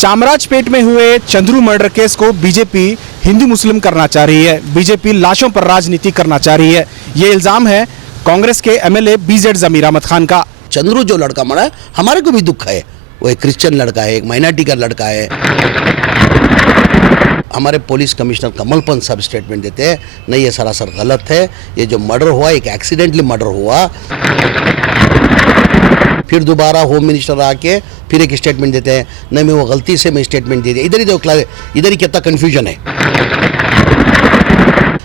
चामराजपेट में हुए Chandru murder case को बीजेपी हिंदू मुस्लिम करना चाह रही है। बीजेपी लाशों पर राजनीति करना चाह रही है। ये इल्जाम है कांग्रेस के एमएलए बीजेड जमीर अहमद खान का। चंद्रू जो लड़का मरा है, हमारे को भी दुख है। वो एक क्रिश्चियन लड़का है, एक माइनॉरिटी का लड़का है। हमारे पुलिस कमिश्नर कमल पंत साहब स्टेटमेंट देते हैं, नहीं ये सरासर गलत है, ये जो मर्डर हुआ एक एक्सीडेंटली मर्डर हुआ। फिर दोबारा होम मिनिस्टर आके फिर एक स्टेटमेंट देते हैं, नहीं मैं वो गलती से मैं स्टेटमेंट दे दिया। इधर ही कितना कन्फ्यूजन है।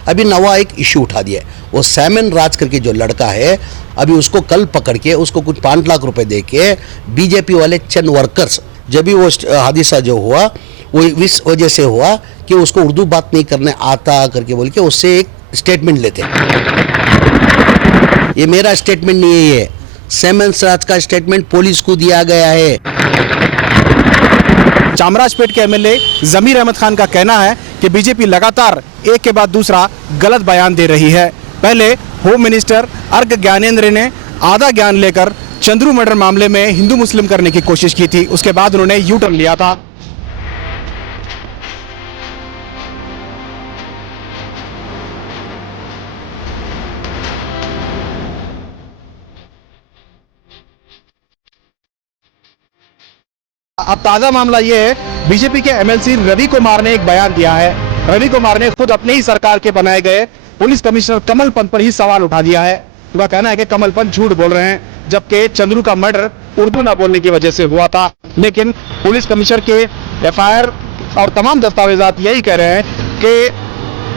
अभी नवा एक इशू उठा दिया है, वो सैमन राज करके जो लड़का है, अभी उसको कल पकड़ के उसको कुछ 5 लाख रुपए दे के बीजेपी वाले चंद वर्कर्स, जब भी वो हादसा जो हुआ वो इस वजह से हुआ कि उसको उर्दू बात नहीं करने आता करके बोल के उससे एक स्टेटमेंट लेते। ये मेरा स्टेटमेंट नहीं है, ये सैमन राज का स्टेटमेंट पुलिस को दिया गया है। चामराजपेट के एमएलए जमीर अहमद खान का कहना है कि बीजेपी लगातार एक के बाद दूसरा गलत बयान दे रही है। पहले होम मिनिस्टर अर्क ज्ञानेंद्र ने आधा ज्ञान लेकर चंद्रू मर्डर मामले में हिंदू मुस्लिम करने की कोशिश की थी, उसके बाद उन्होंने यू टर्न लिया था। अब ताजा मामला ये है, बीजेपी के एमएलसी रवि कुमार ने एक बयान दिया है। रवि कुमार ने खुद अपने ही सरकार के बनाए गए पुलिस कमिश्नर कमल पंत पर ही सवाल उठा दिया है। उनका कहना है कि कमल पंत झूठ बोल रहे हैं, जबकि चंद्रू का मर्डर उर्दू ना बोलने की वजह से हुआ था। लेकिन पुलिस कमिश्नर के एफआईआर और तमाम दस्तावेजात यही कह रहे हैं कि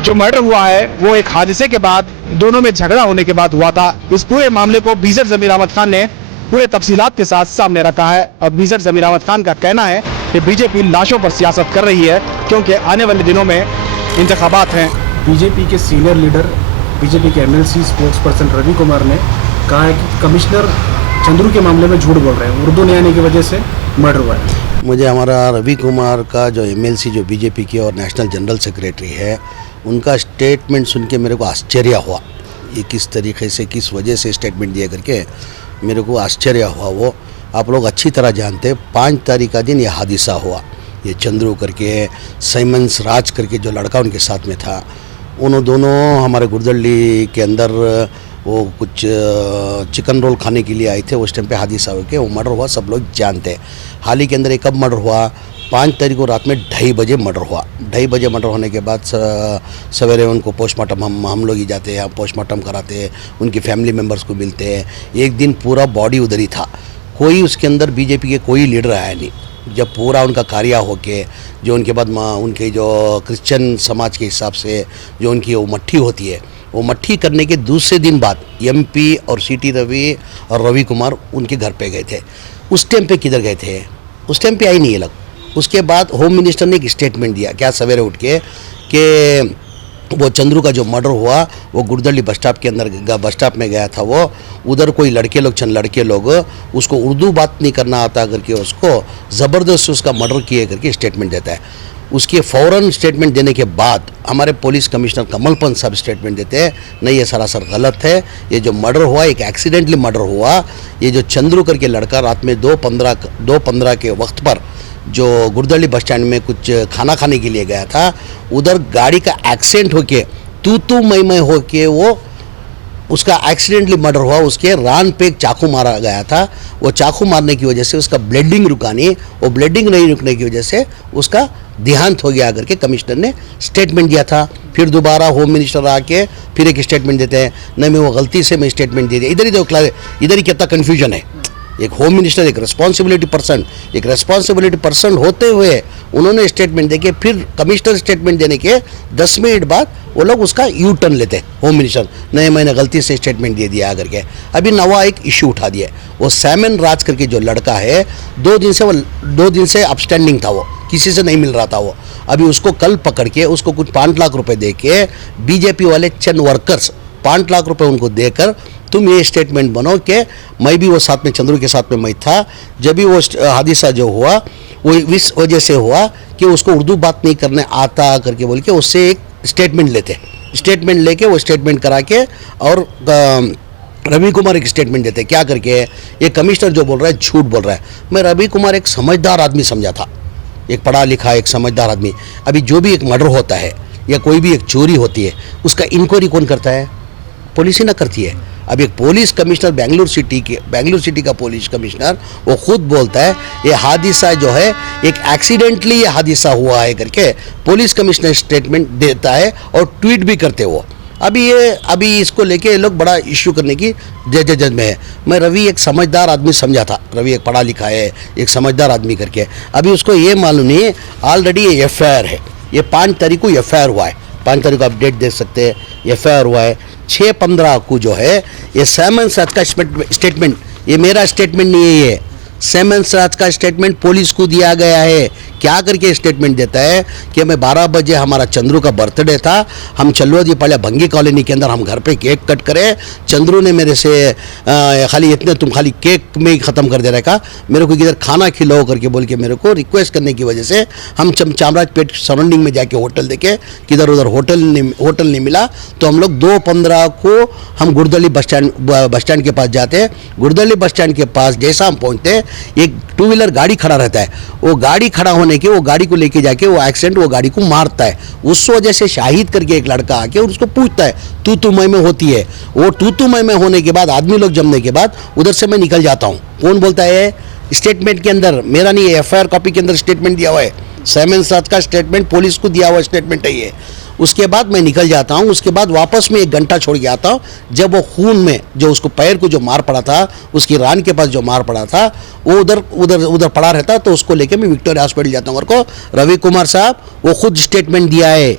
जो मर्डर हुआ है वो एक हादसे के बाद, दोनों में झगड़ा होने के बाद हुआ था। इस पूरे मामले को बीजेड जमीर अहमद खान ने पूरे तफसीलात के साथ सामने रखा है। और बीजेड जमीर अहमद खान का कहना है कि बीजेपी लाशों पर सियासत कर रही है, क्योंकि आने वाले दिनों में इंतखाबात हैं। बीजेपी के सीनियर लीडर, बीजेपी के MLC spokesperson Ravi Kumar ने कहा है कि कमिश्नर चंद्रू के मामले में झूठ बोल रहे हैं, उर्दू नहीं आने की वजह से मर्डर हुआ है। मुझे हमारा रवि कुमार का जो एमएलसी जो बीजेपी के और नेशनल जनरल सेक्रेटरी है, उनका स्टेटमेंट सुन के मेरे को आश्चर्य हुआ। ये किस तरीके से, किस वजह से स्टेटमेंट दिया करके मेरे को आश्चर्य हुआ। वो आप लोग अच्छी तरह जानते हैं, 5 तारीख का दिन ये हादसा हुआ। ये चंद्रू करके, सैमन राज करके जो लड़का उनके साथ में था, उन दोनों हमारे गुरदल्ली के अंदर वो कुछ चिकन रोल खाने के लिए आए थे। उस टाइम पे हादसा हो के वो मर्डर हुआ, सब लोग जानते हैं। हाल ही के अंदर एक कब मर्डर हुआ, 5 तारीख को रात में 2:30 बजे मर्डर हुआ। 2:30 बजे मर्डर होने के बाद सवेरे उनको पोस्टमार्टम हम लोग ही जाते हैं, पोस्टमार्टम कराते हैं, उनकी फैमिली मेम्बर्स को मिलते हैं। एक दिन पूरा बॉडी उधर ही था, कोई उसके अंदर बीजेपी के कोई लीडर आया नहीं। जब पूरा उनका कार्य होके जो उनके बाद उनके जो क्रिश्चियन समाज के हिसाब से जो उनकी वो मट्ठी होती है, वो मट्ठी करने के दूसरे दिन बाद एमपी और सीटी रवि और रवि कुमार उनके घर पे गए थे। उस टाइम पे किधर गए थे? उस टाइम पे आई नहीं ये लोग। उसके बाद होम मिनिस्टर ने एक स्टेटमेंट दिया क्या सवेरे उठ के कि वो चंद्रू का जो मर्डर हुआ वो गुरदल्ली बस स्टॉप के अंदर बस स्टॉप में गया था। वो उधर कोई चंद लड़के लोग उसको उर्दू बात नहीं करना आता करके उसको ज़बरदस्त उसका मर्डर किए करके स्टेटमेंट देता है। उसके फ़ौरन स्टेटमेंट देने के बाद हमारे पुलिस कमिश्नर कमल पंत साहब स्टेटमेंट देते हैं, नहीं ये सरासर गलत है, ये जो मर्डर हुआ एक एक्सीडेंटली मर्डर हुआ। ये जो चंद्रू करके लड़का रात में 2:15 के वक्त पर जो गुरदल्ली बस स्टैंड में कुछ खाना खाने के लिए गया था, उधर गाड़ी का एक्सीडेंट होके तू मैं होके वो उसका एक्सीडेंटली मर्डर हुआ। उसके रान पे एक चाकू मारा गया था। वो चाकू मारने की वजह से उसका ब्लीडिंग रुका नहीं, वो ब्लीडिंग नहीं रुकने की वजह से उसका देहांत हो गया करके कमिश्नर ने स्टेटमेंट दिया था। फिर दोबारा होम मिनिस्टर आके फिर एक स्टेटमेंट देते हैं, नहीं मैं वो गलती से मैं स्टेटमेंट दे दिया। इधर ही कितना कन्फ्यूजन है। एक होम मिनिस्टर, एक रेस्पॉन्सिबिलिटी पर्सन होते हुए उन्होंने स्टेटमेंट देके फिर कमिश्नर स्टेटमेंट देने के 10 मिनट बाद वो लोग उसका यू टर्न लेते हैं। होम मिनिस्टर, नहीं मैंने गलती से स्टेटमेंट दे दिया करके। अभी नवा एक इशू उठा दिया है, वो सैमन राज करके जो लड़का है, 2 दिन से अपस्टैंडिंग था, वो किसी से नहीं मिल रहा था। वो अभी उसको कल पकड़ के उसको कुछ 5 लाख रुपए दे के बीजेपी वाले चंद वर्कर्स 5 लाख रुपए उनको देकर तुम ये स्टेटमेंट बनो कि मैं भी वो साथ में चंद्रू के साथ में मैं था, जब भी वो हादसा जो हुआ वो इस वजह से हुआ कि उसको उर्दू बात नहीं करने आता करके बोल के उससे एक स्टेटमेंट लेते। स्टेटमेंट लेके वो स्टेटमेंट करा के और रवि कुमार एक स्टेटमेंट देते क्या करके, ये कमिश्नर जो बोल रहा है झूठ बोल रहा है। मैं रवि कुमार एक समझदार आदमी समझा था, एक पढ़ा लिखा एक समझदार आदमी। अभी जो भी एक मर्डर होता है या कोई भी एक चोरी होती है उसका इंक्वायरी कौन करता है? पुलिस ही ना करती है। अब एक पुलिस कमिश्नर बेंगलुरु सिटी का पुलिस कमिश्नर वो खुद बोलता है ये हादसा जो है एक एक्सीडेंटली ये हादसा हुआ है करके पुलिस कमिश्नर स्टेटमेंट देता है और ट्वीट भी करते वो। अभी इसको लेके ये लोग बड़ा इश्यू करने की जज में है। मैं रवि एक समझदार आदमी समझा था, रवि एक पढ़ा लिखा है एक समझदार आदमी करके। अभी उसको ये मालूम नहीं है ऑलरेडी ये FIR है, ये 5 तारीख को FIR हुआ है, 5 तारीख को आप डेट देख सकते हैं। FIR हुआ है 6/15 को जो है ये सैमन राज का स्टेटमेंट, ये मेरा स्टेटमेंट नहीं है, ये सैमन राज का स्टेटमेंट पुलिस को दिया गया है। क्या करके स्टेटमेंट देता है कि मैं 12 बजे हमारा चंद्रू का बर्थडे था, हम चलवादी पालिया भंगी कॉलोनी के अंदर हम घर पे केक कट करें। चंद्रू ने मेरे से खाली इतने तुम खाली केक में ही ख़त्म कर दे रहा का, मेरे को किधर खाना खिलाओ करके बोल के मेरे को रिक्वेस्ट करने की वजह से हम चामराजपेट सराउंडिंग में जाके होटल देखे, किधर उधर होटल नहीं मिला, तो हम लोग 2/15 को हम गुरदली बस स्टैंड के पास जाते हैं। गुरदली बस स्टैंड के पास जैसा हम पहुँचते हैं एक 2 व्हीलर गाड़ी खड़ा रहता है, वो गाड़ी खड़ा होने के वो गाड़ी को लेके जाके वो एक्सीडेंट वो गाड़ी को मारता है। उस वजह से शाहिद करके एक लड़का आके उसको पूछता है तू मैं में होती है। वो तू मैं में होने के बाद आदमी लोग जमने के बाद उधर से मैं निकल जाता हूँ। कौन बोलता है? स्टेटमेंट के अंदर मेरा नहीं है, FIR कॉपी के अंदर स्टेटमेंट दिया हुआ है, सैमन राज का स्टेटमेंट पुलिस को दिया हुआ स्टेटमेंट है ये। उसके बाद मैं निकल जाता हूँ, उसके बाद वापस में 1 घंटा छोड़ के आता हूँ। जब वो खून में जो उसको पैर को जो मार पड़ा था, उसकी रान के पास जो मार पड़ा था वो उधर पड़ा रहता, तो उसको लेके मैं विक्टोरिया हॉस्पिटल जाता हूँ। और को रवि कुमार साहब वो खुद स्टेटमेंट दिया है,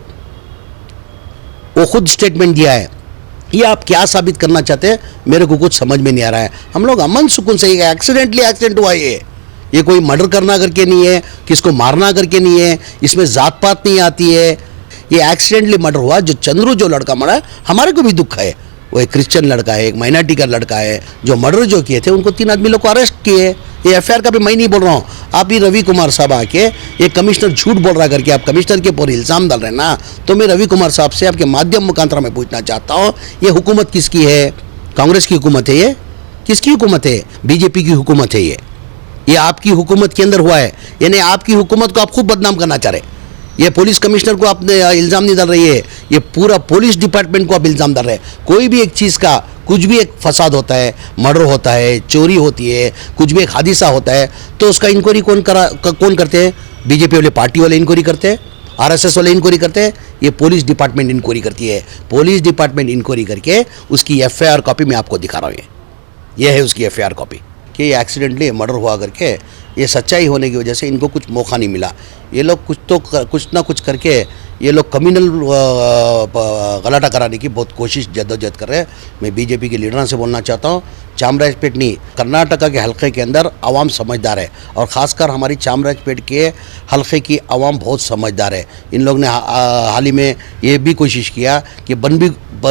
वो खुद स्टेटमेंट दिया है। ये आप क्या साबित करना चाहते हैं मेरे को कुछ समझ में नहीं आ रहा है। हम लोग अमन सुकून से एक्सीडेंटली एक्सीडेंट हुआ ये कोई मर्डर करना करके नहीं है, किसको मारना करके नहीं है, इसमें जात पात नहीं आती है। ये एक्सीडेंटली मर्डर हुआ। जो चंद्रू जो लड़का मरा है हमारे को भी दुख है, वो एक क्रिश्चियन लड़का है, एक माइनॉरिटी का लड़का है। जो मर्डर जो किए थे उनको 3 आदमी लोग को अरेस्ट किए। ये FIR का भी मैं नहीं बोल रहा हूँ, आप ही रवि कुमार साहब आके ये कमिश्नर झूठ बोल रहा करके आप कमिश्नर के ऊपर इल्ज़ाम डाल रहे हैं ना। तो मैं रवि कुमार साहब से आपके माध्यम मुखांतर में पूछना चाहता हूँ ये हुकूमत किसकी है? कांग्रेस की हुकूमत है? ये किसकी हुकूमत है? BJP की हुकूमत है। ये आपकी हुकूमत के अंदर हुआ है, यानी आपकी हुकूमत को आप खूब बदनाम करना चाह रहे। ये पुलिस कमिश्नर को आपने इल्ज़ाम नहीं डाल रही है, ये पूरा पुलिस डिपार्टमेंट को आप इल्ज़ाम डाल रहे हैं। कोई भी एक चीज़ का कुछ भी एक फसाद होता है, मर्डर होता है, चोरी होती है, कुछ भी एक हादसा होता है, तो उसका इंक्वायरी कौन करते हैं? BJP वाले पार्टी वाले इंक्वायरी करते हैं, RSS वाले इंक्वायरी करते हैं, ये पुलिस डिपार्टमेंट इंक्वायरी करती है। पुलिस डिपार्टमेंट इंक्वायरी करके उसकी FIR कॉपी मैं आपको दिखा रहा हूँ। ये है उसकी FIR कॉपी कि ये एक्सीडेंटली मर्डर हुआ करके। ये सच्चाई होने की वजह से इनको कुछ मौका नहीं मिला। ये लोग कुछ ना कुछ करके ये लोग कम्युनल गलाटा कराने की बहुत कोशिश जद्दोजहद कर रहे हैं। मैं BJP के लीडरों से बोलना चाहता हूँ, चामराजपेट नहीं कर्नाटका के हलके के अंदर आवाम समझदार है, और ख़ासकर हमारी चामराजपेट के हलके की आवाम बहुत समझदार है। इन लोग ने हाल ही में ये भी कोशिश किया कि बंद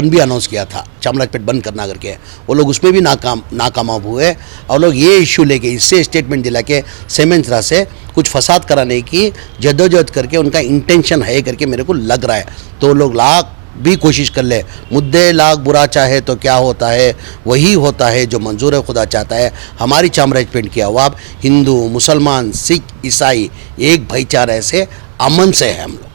भी अनाउंस किया था चामराजपेट बंद करना करके, वो लोग उसमें भी नाकामयाब हुए। और लोग ये इशू लेके इससे स्टेटमेंट दिला के सैमन राज से कुछ फसाद कराने की जद्दोजहद करके उनका इंटेंशन है करके मेरे को लग रहा है। तो लोग लाख भी कोशिश कर ले, मुद्दे लाख बुरा चाहे तो क्या होता है, वही होता है जो मंजूर खुदा चाहता है। हमारी चामराजपेट की आवाम हिंदू मुसलमान सिख ईसाई एक भाईचारे से अमन से है हम लोग।